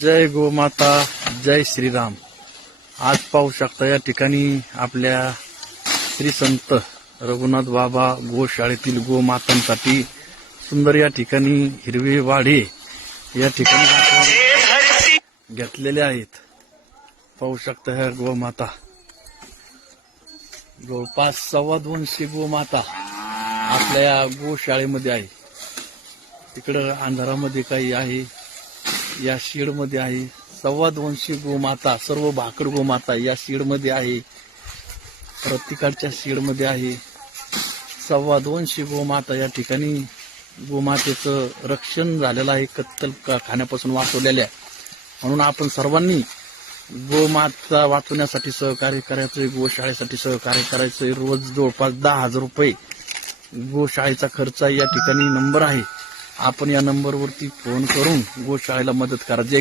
जय गोमाता, जय श्रीराम। आज पाहू शकता या ठिकाणी आपल्या श्री संत रघुनाथ बाबा गोशाळेतील गोमातांसाठी सुंदर या ठिकाणी हिरवे वाढे या ठिकाणी आपण घेतलेले आहेत। पाहू शकता ह्या गोमाता जवळपास 250 गोमाता आपल्या या गोशाळेमध्ये आहे। तिकडं अंधारामध्ये काही आहे, या शेड मध्ये आहे 250 गोमाता, सर्व भाकड गोमाता या शेड मध्ये आहे। प्रतिकडच्या शेड मध्ये आहे 250 गोमाता। या ठिकाणी गोमातेचं रक्षण झालेलं आहे, कत्तल खाण्यापासून वाचवलेल्या। म्हणून आपण सर्वांनी गोमाता वाचवण्यासाठी सहकार्य करायचं, गोशाळेसाठी सहकार्य करायचं। रोज जवळपास 10,000 रुपये गोशाळेचा खर्च या ठिकाणी नंबर आहे, आपण या नंबरवरती फोन करून गोशाळेला मदत करा। जय